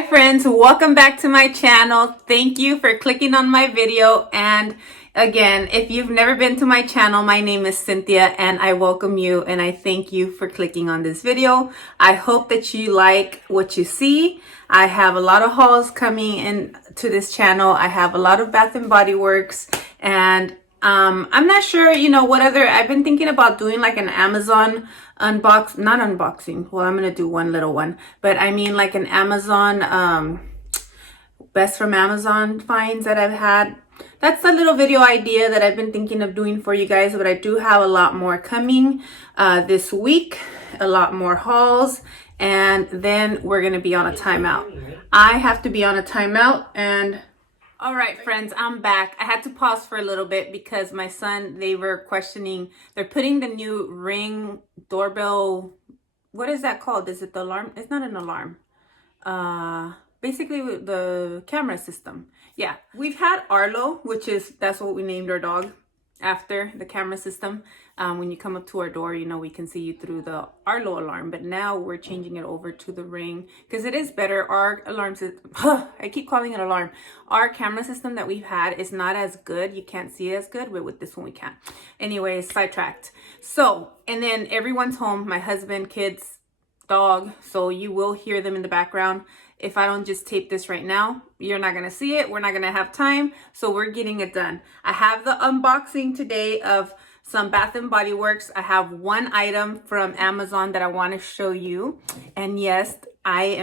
Hi friends, welcome back to my channel. Thank you for clicking on my video. And again, if you've never been to my channel, my name is Cynthia and I welcome you and I thank you for clicking on this video. I hope that you like what you see. I have a lot of hauls coming in to this channel. I have a lot of Bath and Body Works, and I'm not sure, what other, I've been thinking about doing like an Amazon not unboxing. Well, I'm going to do one little one, but I mean like an Amazon, best from Amazon finds that I've had. That's a little video idea that I've been thinking of doing for you guys, but I do have a lot more coming this week, a lot more hauls, and then we're going to be on a timeout. I have to be on a timeout. And all right, friends, I'm back. I had to pause for a little bit because my son, they were questioning, they're putting the new Ring doorbell, what is that called? Is it the alarm? It's not an alarm. Basically the camera system. Yeah, we've had Arlo, that's what we named our dog after, the camera system. When you come up to our door, we can see you through the Arlo alarm, but now we're changing it over to the Ring because it is better. Our alarm system, I keep calling it alarm. Our camera system that we've had is not as good. You can't see it as good, but with this one we can. Anyways, sidetracked. So, and then everyone's home, my husband, kids, dog, so you will hear them in the background. If I don't just tape this right now, you're not going to see it. We're not going to have time. So we're getting it done. I have the unboxing today of some Bath and Body Works. I have one item from Amazon that I want to show you. And yes, I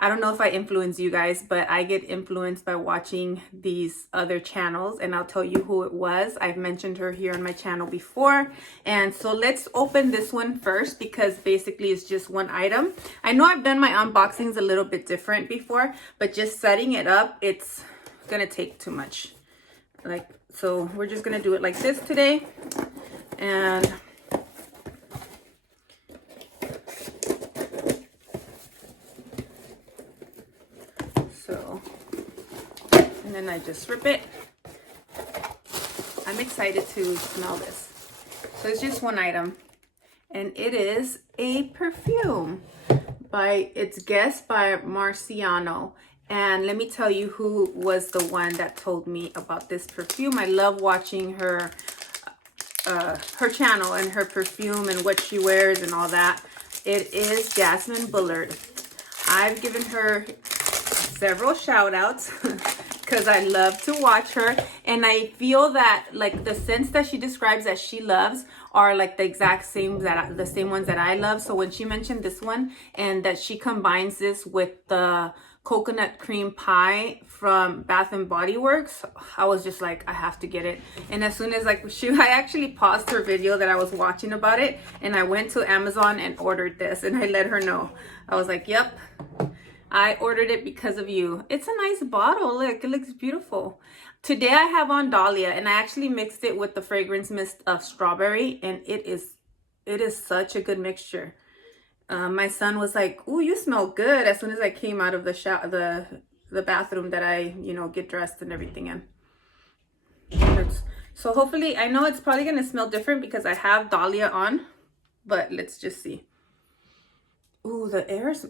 don't know if I influence you guys, but I get influenced by watching these other channels, and I'll tell you who it was. I've mentioned her here on my channel before. And so let's open this one first because basically it's just one item. I know I've done my unboxings a little bit different before, but just setting it up, it's gonna take too much. So we're just gonna do it like this today. And then I just rip it. I'm excited to smell this. So it's just one item, and it is a perfume it's guessed by Marciano. And let me tell you who was the one that told me about this perfume. I love watching her channel and her perfume and what she wears and all that. It is Jasmine Bullard. I've given her several shout outs because I love to watch her, and I feel that like the scents that she describes that she loves are like the exact same the same ones that I love. So when she mentioned this one and that she combines this with the coconut cream pie from Bath and Body Works, I was just like, I have to get it. And as soon as I actually paused her video that I was watching about it, and I went to Amazon and ordered this, and I let her know. I was like, yep, I ordered it because of you. It's a nice bottle. Look, it looks beautiful. Today I have on Dahlia, and I actually mixed it with the fragrance mist of strawberry, and it is such a good mixture. My son was like, "Ooh, you smell good," as soon as I came out of the bathroom that I get dressed and everything in. So hopefully, I know it's probably gonna smell different because I have Dahlia on, but let's just see. Ooh, the air's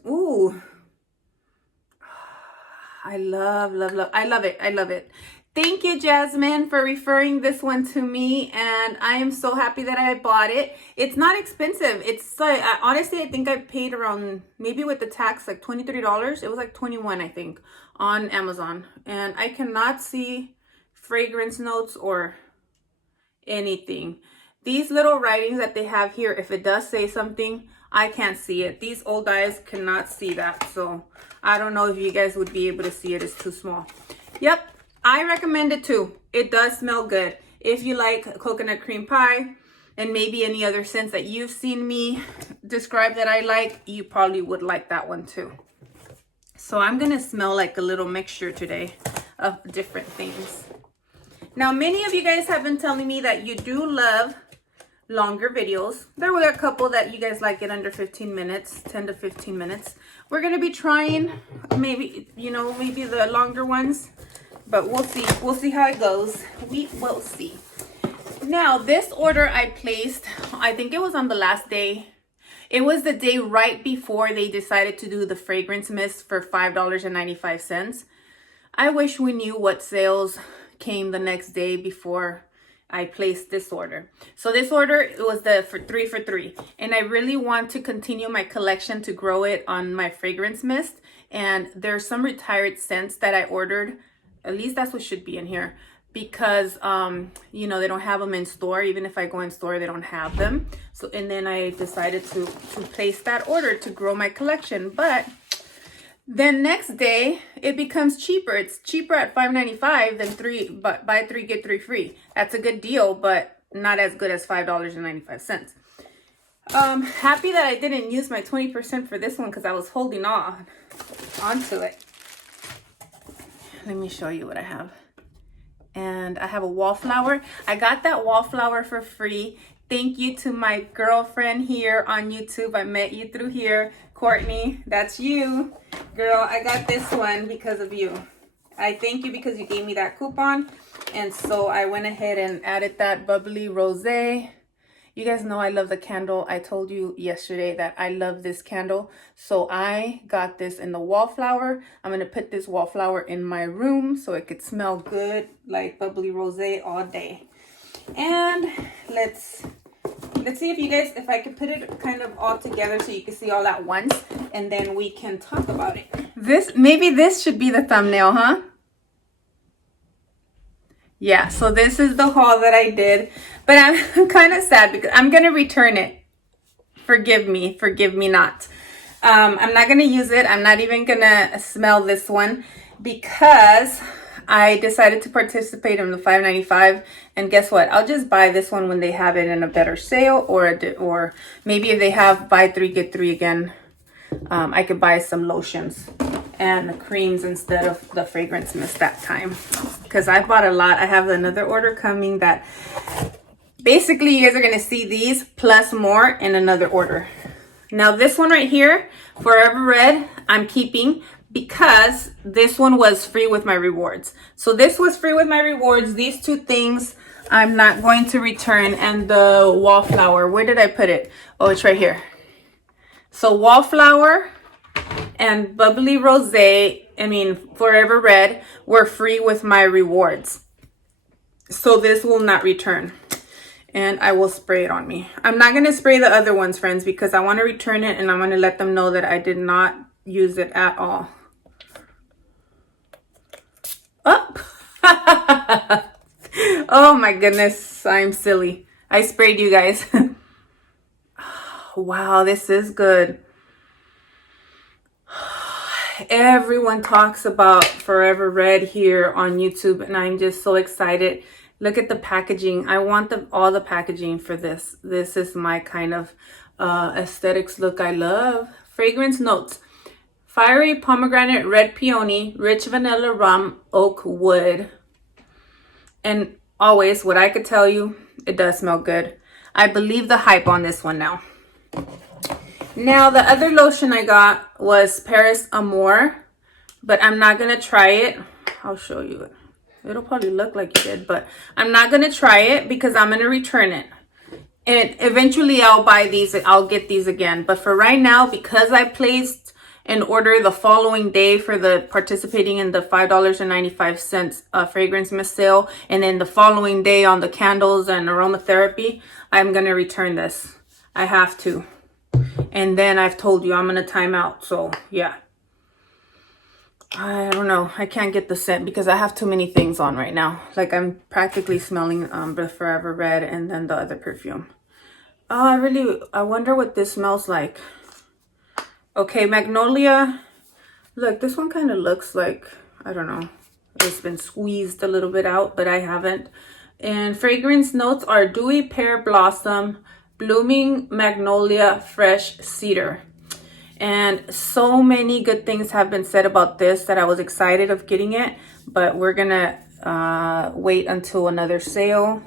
I love it. I love it. Thank you, Jasmine, for referring this one to me, and I am so happy that I bought it. It's not expensive. It's like, honestly, I think I paid around, maybe with the tax, like $23. It was like 21, I think, on Amazon. And I cannot see fragrance notes or anything. These little writings that they have here, if it does say something, I can't see it. These old eyes cannot see that, so I don't know if you guys would be able to see it. It's too small. Yep, I recommend it too. It does smell good. If you like coconut cream pie and maybe any other scents that you've seen me describe that I like, you probably would like that one too. So I'm gonna smell like a little mixture today of different things. Now, many of you guys have been telling me that you do love longer videos. There were a couple that you guys like it under 15 minutes, 10 to 15 minutes. We're going to be trying maybe the longer ones, but we'll see how it goes. We will see. Now, this order I placed, I think it was on the last day. It was the day right before they decided to do the fragrance mist for $5.95. I wish we knew what sales came the next day before I placed this order. So this order was for 3 for 3. And I really want to continue my collection to grow it on my fragrance mist. And there's some retired scents that I ordered. At least that's what should be in here. Because, you know, they don't have them in store. Even if I go in store, they don't have them. So, and then I decided to place that order to grow my collection. But then next day, it becomes cheaper. It's cheaper at $5.95 than buy 3, get 3 free. That's a good deal, but not as good as $5.95. Happy that I didn't use my 20% for this one because I was holding onto it. Let me show you what I have. And I have a wallflower. I got that wallflower for free. Thank you to my girlfriend here on YouTube. I met you through here. Courtney, that's you. Girl, I got this one because of you. I thank you because you gave me that coupon. And so I went ahead and added that bubbly rosé. You guys know I love the candle. I told you yesterday that I love this candle. So I got this in the wallflower. I'm going to put this wallflower in my room so it could smell good like bubbly rosé all day. And let's see if I can put it kind of all together so you can see all at once. And then we can talk about it. Maybe this should be the thumbnail, huh? Yeah, so this is the haul that I did, but I'm kind of sad because I'm going to return it. Forgive me not. I'm not going to use it. I'm not even going to smell this one because I decided to participate in the $5.95, and guess what? I'll just buy this one when they have it in a better sale, or maybe if they have buy 3, get 3 again, I could buy some lotions and creams instead of the fragrance mist that time, because I bought a lot. I have another order coming that basically you guys are going to see these plus more in another order. Now this one right here, Forever Red, I'm keeping because this one was free with my rewards. So this was free with my rewards. These 2 things I'm not going to return. And the wallflower, where did I put it? Oh, it's right here. So wallflower and bubbly rosé, Forever Red, were free with my rewards. So this will not return. And I will spray it on me. I'm not going to spray the other ones, friends, because I want to return it and I'm going to let them know that I did not use it at all. Oh, oh my goodness, I'm silly. I sprayed you guys. Wow, this is good. Everyone talks about Forever Red here on YouTube, and I'm just so excited. Look at the packaging. I want all the packaging for this. This is my kind of aesthetics look I love. Fragrance notes: fiery pomegranate, red peony, rich vanilla rum, oak wood. And always, what I could tell you, it does smell good. I believe the hype on this one now. Now, the other lotion I got was Paris Amour, but I'm not going to try it. I'll show you it. It'll probably look like it did, but I'm not going to try it because I'm going to return it. And eventually I'll buy these. I'll get these again. But for right now, because I placed an order the following day for the participating in the $5.95 fragrance mist sale, and then the following day on the candles and aromatherapy, I'm going to return this. I have to. And then I've told you I'm going to time out. So yeah. I don't know. I can't get the scent because I have too many things on right now. Like I'm practically smelling the Forever Red and then the other perfume. Oh, I wonder what this smells like. Okay, Magnolia. Look, this one kind of looks like, I don't know, it's been squeezed a little bit out, but I haven't. And fragrance notes are dewy pear blossom, blooming magnolia, fresh cedar. And so many good things have been said about this that I was excited of getting it, but we're gonna wait until another sale.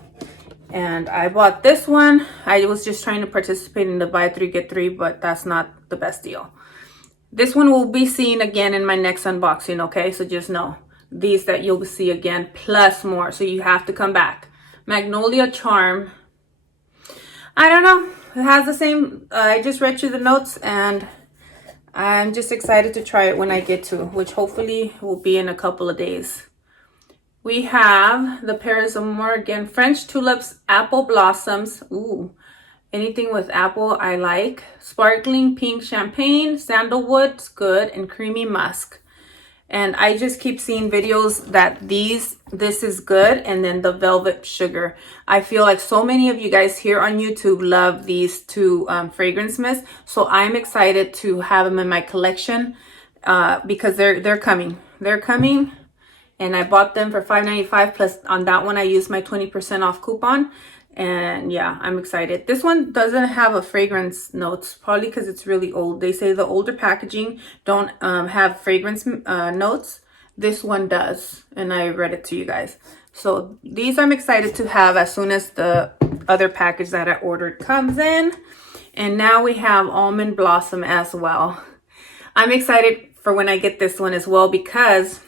And I bought this one. I was just trying to participate in the buy 3 get 3, but that's not the best deal. This one will be seen again in my next unboxing, okay? So just know these that you'll see again plus more, so you have to come back. Magnolia Charm, I don't know. it has the same, I just read you the notes, and I'm just excited to try it when I get to, which hopefully will be in a couple of days. We have the Paris Amour again, French Tulips, Apple Blossoms. Ooh, anything with apple I like. Sparkling Pink Champagne, Sandalwood's good, and Creamy Musk. And I just keep seeing videos that this is good, and then the Velvet Sugar. I feel like so many of you guys here on YouTube love these two fragrance mists, so I'm excited to have them in my collection because they're coming. They're coming, and I bought them for $5.95 plus on that one I used my 20% off coupon. And yeah, I'm excited. This one doesn't have a fragrance notes, probably because it's really old. They say the older packaging don't have fragrance notes. This one does, and I read it to you guys. So these I'm excited to have as soon as the other package that I ordered comes in. And now we have Almond Blossom as well. I'm excited for when I get this one as well because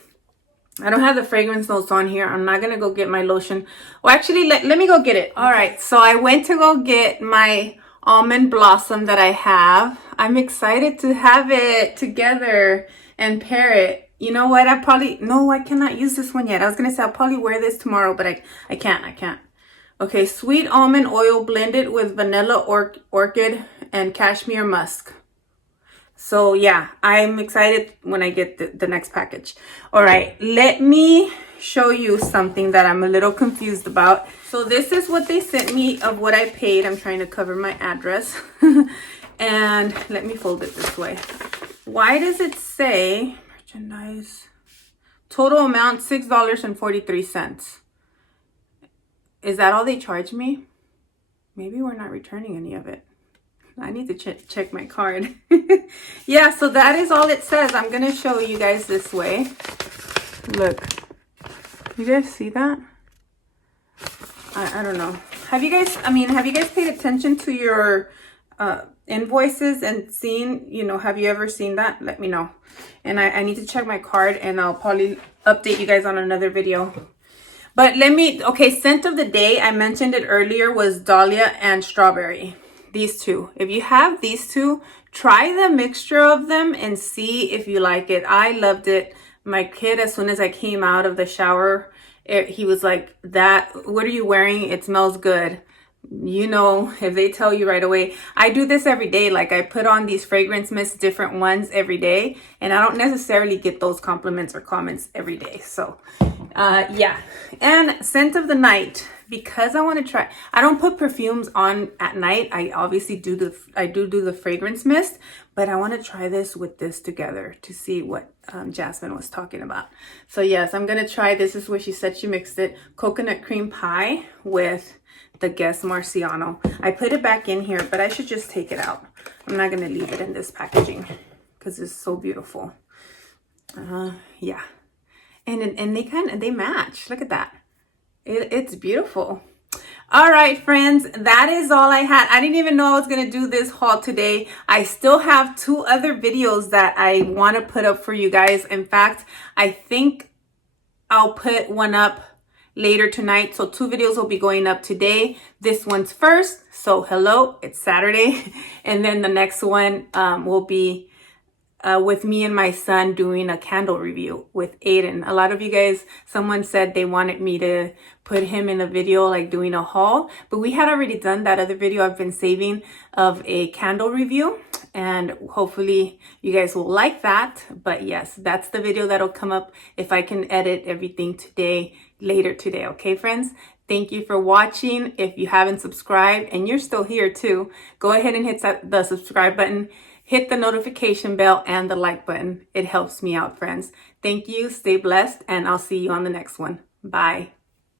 I don't have the fragrance notes on here. I'm not going to go get my lotion. Well, actually, let me go get it. All right, so I went to go get my Almond Blossom that I have. I'm excited to have it together and pair it. You know what? No, I cannot use this one yet. I was going to say I'll probably wear this tomorrow, but I can't. Okay, Sweet Almond Oil blended with Vanilla Orchid and Cashmere Musk. So yeah, I'm excited when I get the next package. All right, let me show you something that I'm a little confused about. So this is what they sent me of what I paid. I'm trying to cover my address. And let me fold it this way. Why does it say merchandise? Total amount $6.43. Is that all they charged me? Maybe we're not returning any of it. I need to check my card. Yeah, so that is all it says. I'm going to show you guys this way. Look. You guys see that? I don't know. Have you guys paid attention to your invoices and seen, have you ever seen that? Let me know. And I need to check my card, and I'll probably update you guys on another video. But scent of the day, I mentioned it earlier, was Dahlia and Strawberry. These two. If you have these two, try the mixture of them and see if you like it. I loved it. My kid, as soon as I came out of the shower, he was like, what are you wearing? It smells good. If they tell you right away. I do this every day. Like, I put on these fragrance mists, different ones every day, and I don't necessarily get those compliments or comments every day. So yeah. And scent of the night, because I want to try, I don't put perfumes on at night. I obviously do the fragrance mist, but I want to try this with this together to see what Jasmine was talking about. So yes, I'm going to try. This is where she said she mixed it. Coconut cream pie with the Guess Marciano. I put it back in here, but I should just take it out. I'm not going to leave it in this packaging because it's so beautiful. Yeah. And they match. Look at that. It's beautiful. All right, friends, that is all I had. I didn't even know I was going to do this haul today. I still have 2 other videos that I want to put up for you guys. In fact, I think I'll put one up later tonight. So 2 videos will be going up today. This one's first. So hello, it's Saturday. And then the next one will be with me and my son doing a candle review with Aiden. A lot of you guys, someone said they wanted me to put him in a video, like doing a haul, but we had already done that other video I've been saving of a candle review, and hopefully you guys will like that. But yes, that's the video that'll come up if I can edit everything later today. Okay, friends? Thank you for watching. If you haven't subscribed and you're still here too, go ahead and hit the subscribe button. Hit the notification bell and the like button. It helps me out, friends. Thank you. Stay blessed, and I'll see you on the next one. Bye.